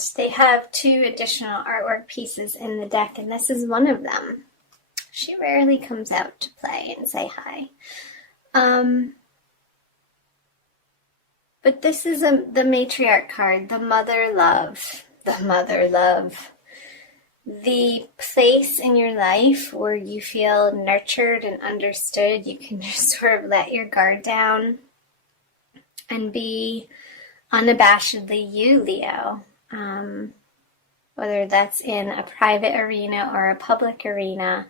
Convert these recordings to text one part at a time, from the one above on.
and they have 2 additional artwork pieces in the deck, and this is one of them. She rarely comes out to play and say hi. But this is the matriarch card, the mother love, the place in your life where you feel nurtured and understood. You can just sort of let your guard down and be unabashedly you, Leo. Whether that's in a private arena or a public arena.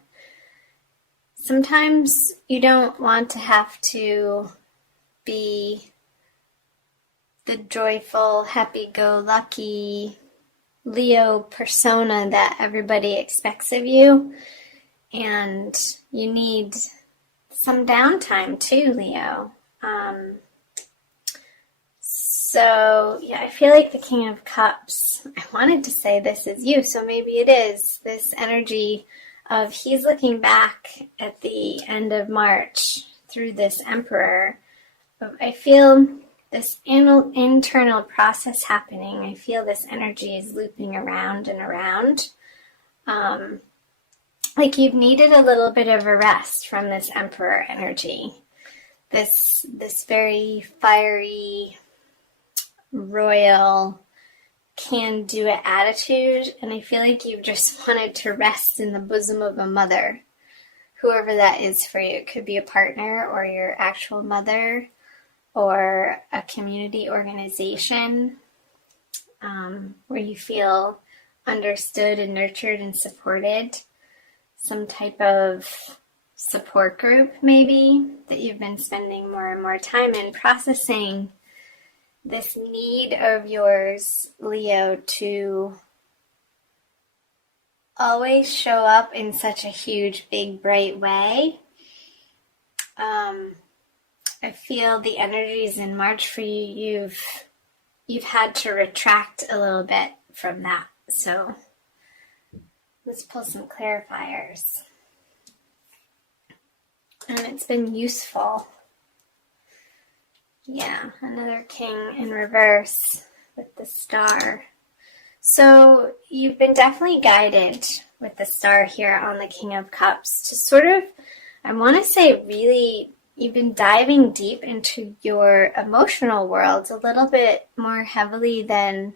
Sometimes you don't want to have to be the joyful, happy-go-lucky Leo persona that everybody expects of you. And you need some downtime too, Leo. So, yeah, I feel like the King of Cups, I wanted to say this is you, so maybe it is. This energy of he's looking back at the end of March through this Emperor. I feel this internal process happening. I feel this energy is looping around and around. Like you've needed a little bit of a rest from this Emperor energy. This very fiery, royal, can-do-it attitude, and I feel like you've just wanted to rest in the bosom of a mother, whoever that is for you. It could be a partner or your actual mother or a community organization where you feel understood and nurtured and supported. Some type of support group maybe that you've been spending more and more time in, processing this need of yours, Leo, to always show up in such a huge, big, bright way. I feel the energies in March for you, you've had to retract a little bit from that. So let's pull some clarifiers. And it's been useful. Yeah, another king in reverse with the star. So you've been definitely guided with the star here on the King of Cups to sort of, I want to say really, you've been diving deep into your emotional world a little bit more heavily than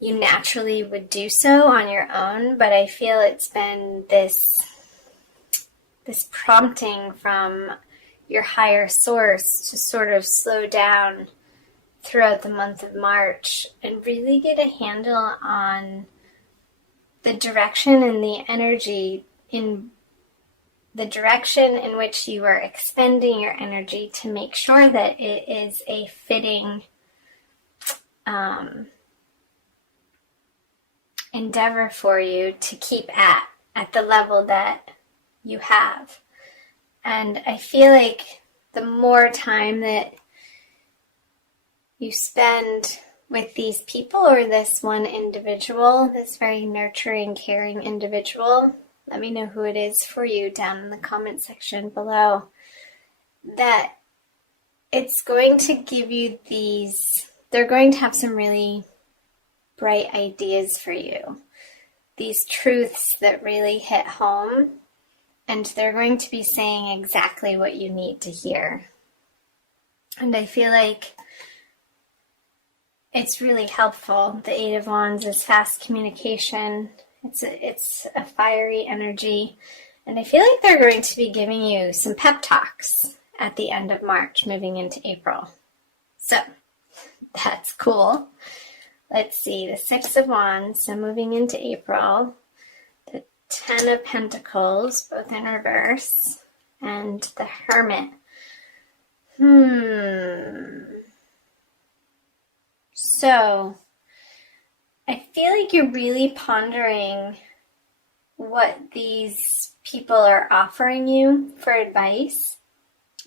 you naturally would do so on your own, but I feel it's been this prompting from your higher source to sort of slow down throughout the month of March and really get a handle on the direction and the energy in the direction in which you are expending your energy to make sure that it is a fitting endeavor for you to keep at the level that you have. And I feel like the more time that you spend with these people or this one individual, this very nurturing, caring individual, let me know who it is for you down in the comment section below, that it's going to give you they're going to have some really bright ideas for you. These truths that really hit home. And they're going to be saying exactly what you need to hear. And I feel like it's really helpful. The Eight of Wands is fast communication. It's a fiery energy. And I feel like they're going to be giving you some pep talks at the end of March, moving into April. So, that's cool. Let's see, the Six of Wands, so moving into April. 10 of Pentacles, both in reverse, and the Hermit. So, I feel like you're really pondering what these people are offering you for advice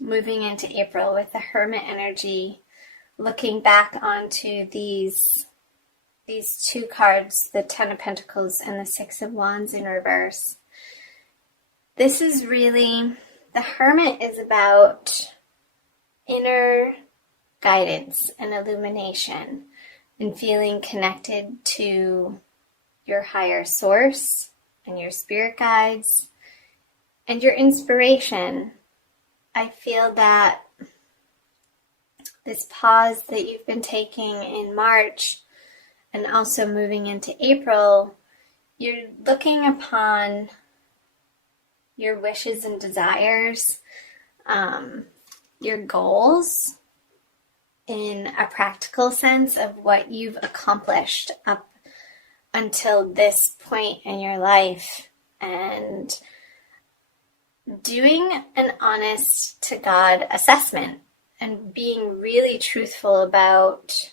moving into April with the Hermit energy, looking back onto these 2 cards, the 10 of Pentacles and the 6 of Wands in reverse. This is really, the Hermit is about inner guidance and illumination. and feeling connected to your higher source and your spirit guides and your inspiration. I feel that this pause that you've been taking in March and also moving into April, you're looking upon your wishes and desires, your goals in a practical sense of what you've accomplished up until this point in your life, and doing an honest to God assessment and being really truthful about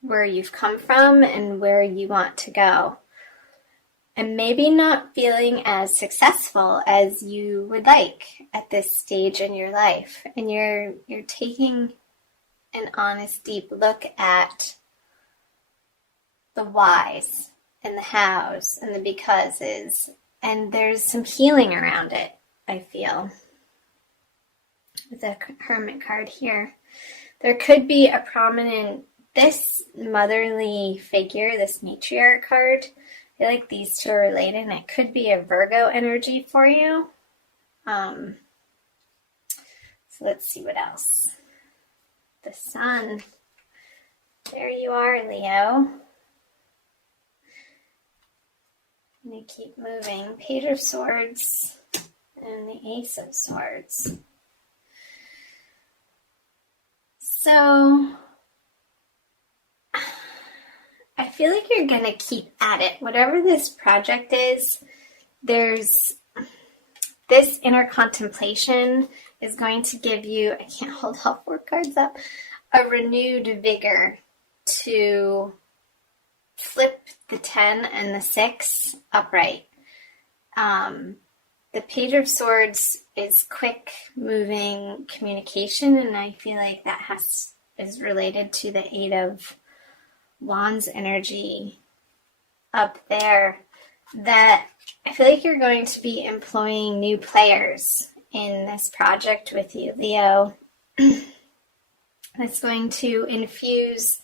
where you've come from and where you want to go. And maybe not feeling as successful as you would like at this stage in your life. And you're taking an honest, deep look at the whys and the hows and the becauses. And there's some healing around it, I feel. With the Hermit card here. There could be a prominent, this motherly figure, this matriarch card. I feel like these two are related, and it could be a Virgo energy for you. So let's see what else. The Sun. There you are, Leo. I'm going to keep moving. Page of Swords and the Ace of Swords. So I feel like you're going to keep at it. Whatever this project is, there's this inner contemplation is going to give you, I can't hold all 4 cards up, a renewed vigor to flip the 10 and the 6 upright. The Page of Swords is quick moving communication, and I feel like that is related to the 8 of Wands energy up there, that I feel like you're going to be employing new players in this project with you, Leo. That's going to infuse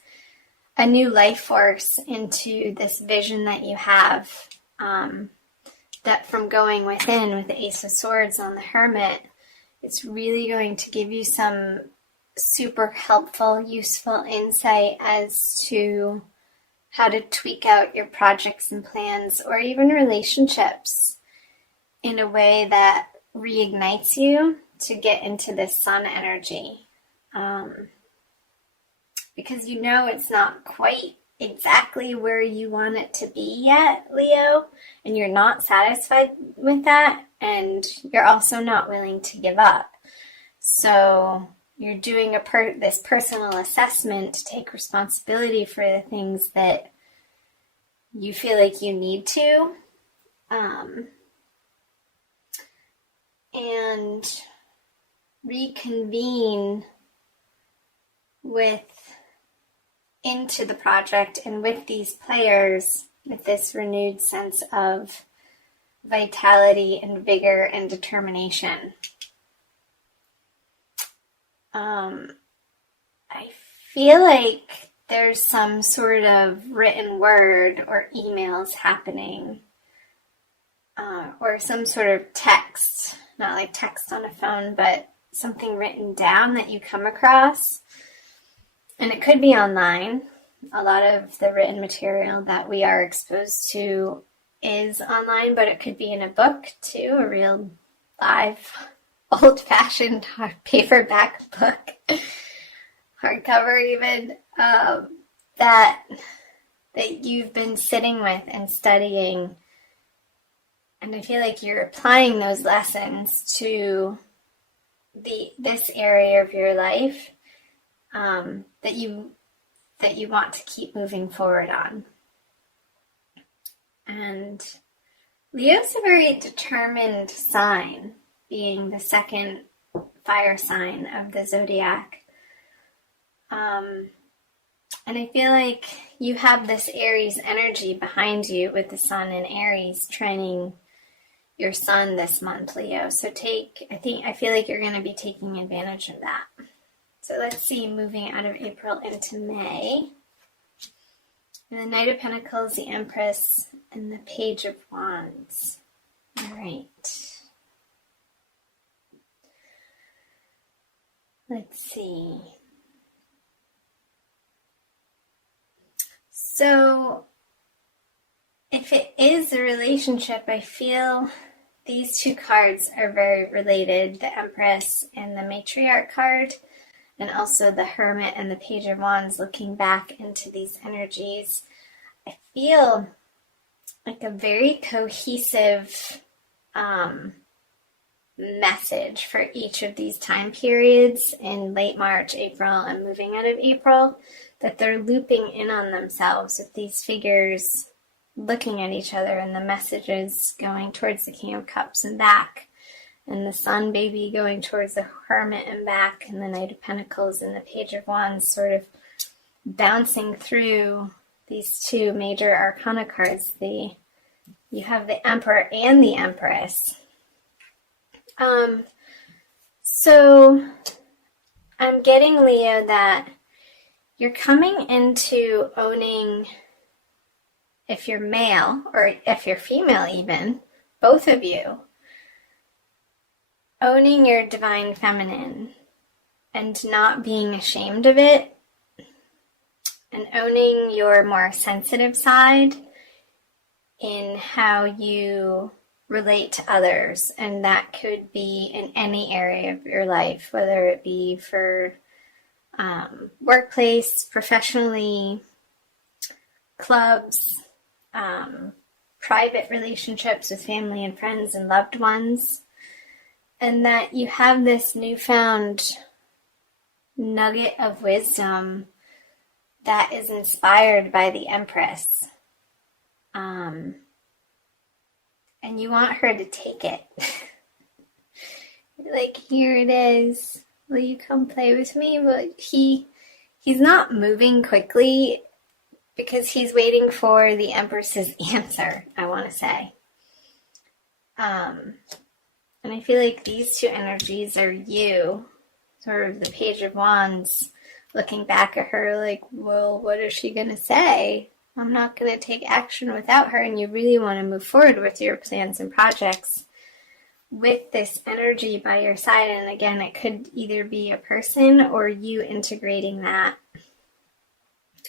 a new life force into this vision that you have, that from going within with the Ace of Swords on the Hermit, it's really going to give you some super helpful, useful insight as to how to tweak out your projects and plans, or even relationships, in a way that reignites you to get into this Sun energy. Because you know it's not quite exactly where you want it to be yet, Leo, and you're not satisfied with that, and you're also not willing to give up. So you're doing this personal assessment to take responsibility for the things that you feel like you need to, and reconvene into the project and with these players with this renewed sense of vitality and vigor and determination. I feel like there's some sort of written word or emails happening, or some sort of text, not like text on a phone, but something written down that you come across. And it could be online. A lot of the written material that we are exposed to is online, but it could be in a book too, a real live, old-fashioned paperback book, hardcover even, that you've been sitting with and studying. And I feel like you're applying those lessons to this area of your life, that you want to keep moving forward on. And Leo's a very determined sign, being the second fire sign of the zodiac. And I feel like you have this Aries energy behind you with the sun in Aries training your sun this month, Leo. So I feel like you're going to be taking advantage of that. So let's see, moving out of April into May. And the Knight of Pentacles, the Empress, and the Page of Wands. All right. Let's see. So, if it is a relationship, I feel these two cards are very related, the Empress and the Matriarch card, and also the Hermit and the Page of Wands. Looking back into these energies, I feel like a very cohesive message for each of these time periods in late March, April, and moving out of April, that they're looping in on themselves with these figures looking at each other, and the messages going towards the King of Cups and back, and the Sun baby going towards the Hermit and back, and the Knight of Pentacles and the Page of Wands sort of bouncing through these two major arcana cards. You have the Emperor and the Empress. So I'm getting, Leo, that you're coming into owning, if you're male or if you're female even, both of you, owning your divine feminine and not being ashamed of it, and owning your more sensitive side in how you relate to others. And that could be in any area of your life, whether it be for workplace, professionally, clubs, private relationships with family and friends and loved ones. And that you have this newfound nugget of wisdom that is inspired by the Empress. And you want her to take it. You're like, here it is. Will you come play with me? But he's not moving quickly because he's waiting for the Empress's answer, I want to say. And I feel like these two energies are you, sort of the Page of Wands, looking back at her like, well, what is she going to say? I'm not going to take action without her. And you really want to move forward with your plans and projects with this energy by your side. And again, it could either be a person or you integrating that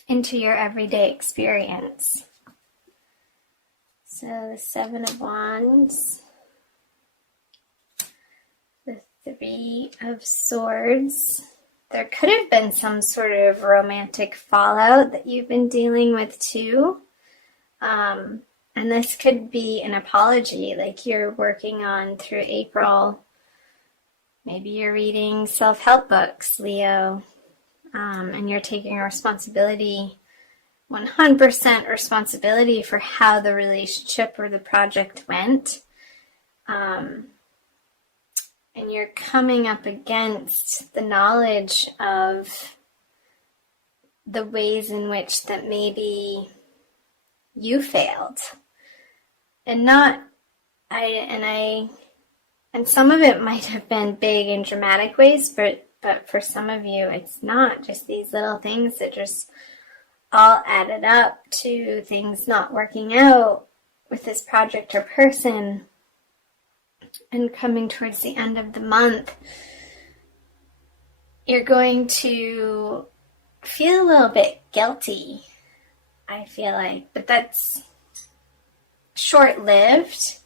into your everyday experience. So the Seven of Wands, the Three of Swords. There could have been some sort of romantic fallout that you've been dealing with too. And this could be an apology, like you're working on through April. Maybe you're reading self-help books, Leo, and you're taking responsibility, 100% responsibility for how the relationship or the project went. And you're coming up against the knowledge of the ways in which that maybe you failed. And some of it might have been big and dramatic ways, but for some of you, it's not just these little things that just all added up to things not working out with this project or person. And coming towards the end of the month, you're going to feel a little bit guilty, I feel like. But that's short-lived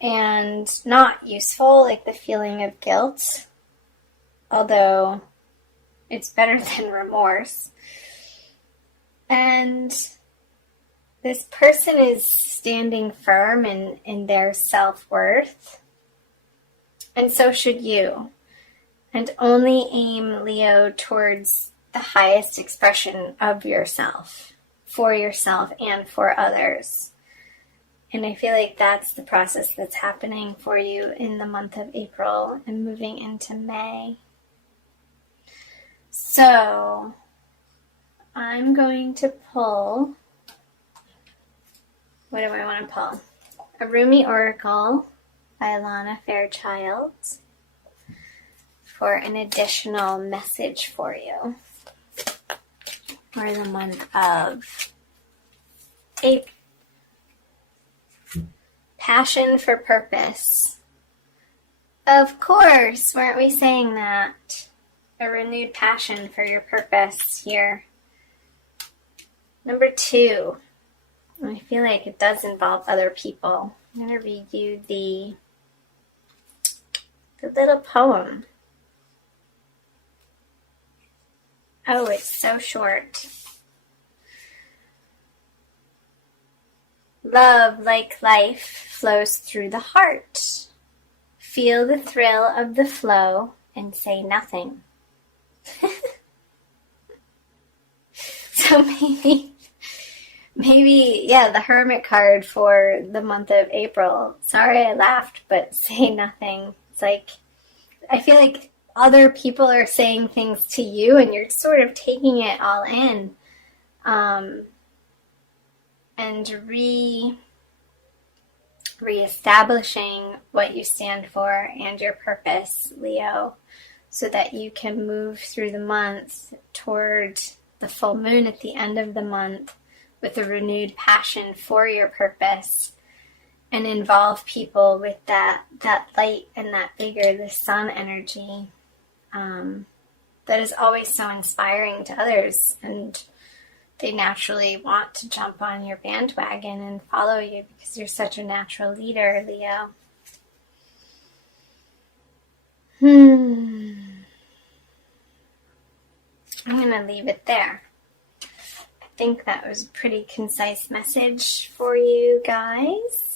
and not useful, like the feeling of guilt. Although it's better than remorse. And this person is standing firm in their self-worth. And so should you. And only aim, Leo, towards the highest expression of yourself, for yourself and for others. And I feel like that's the process that's happening for you in the month of April and moving into May. So I'm going to pull, what do I want to pull? A Rumi Oracle by Alana Fairchild for an additional message for you for the month of A passion for purpose. Of course, weren't we saying that? A renewed passion for your purpose here. Number 2. I feel like it does involve other people. I'm going to read you the little poem. Oh, it's so short. Love, like life, flows through the heart. Feel the thrill of the flow and say nothing. So maybe, yeah, the Hermit card for the month of April. Sorry I laughed, but say nothing. It's like, I feel like other people are saying things to you and you're sort of taking it all in. And reestablishing what you stand for and your purpose, Leo, so that you can move through the month toward the full moon at the end of the month with a renewed passion for your purpose, and involve people with that light and that vigor, the sun energy, that is always so inspiring to others, and they naturally want to jump on your bandwagon and follow you because you're such a natural leader, Leo. I'm going to leave it there. I think that was a pretty concise message for you guys.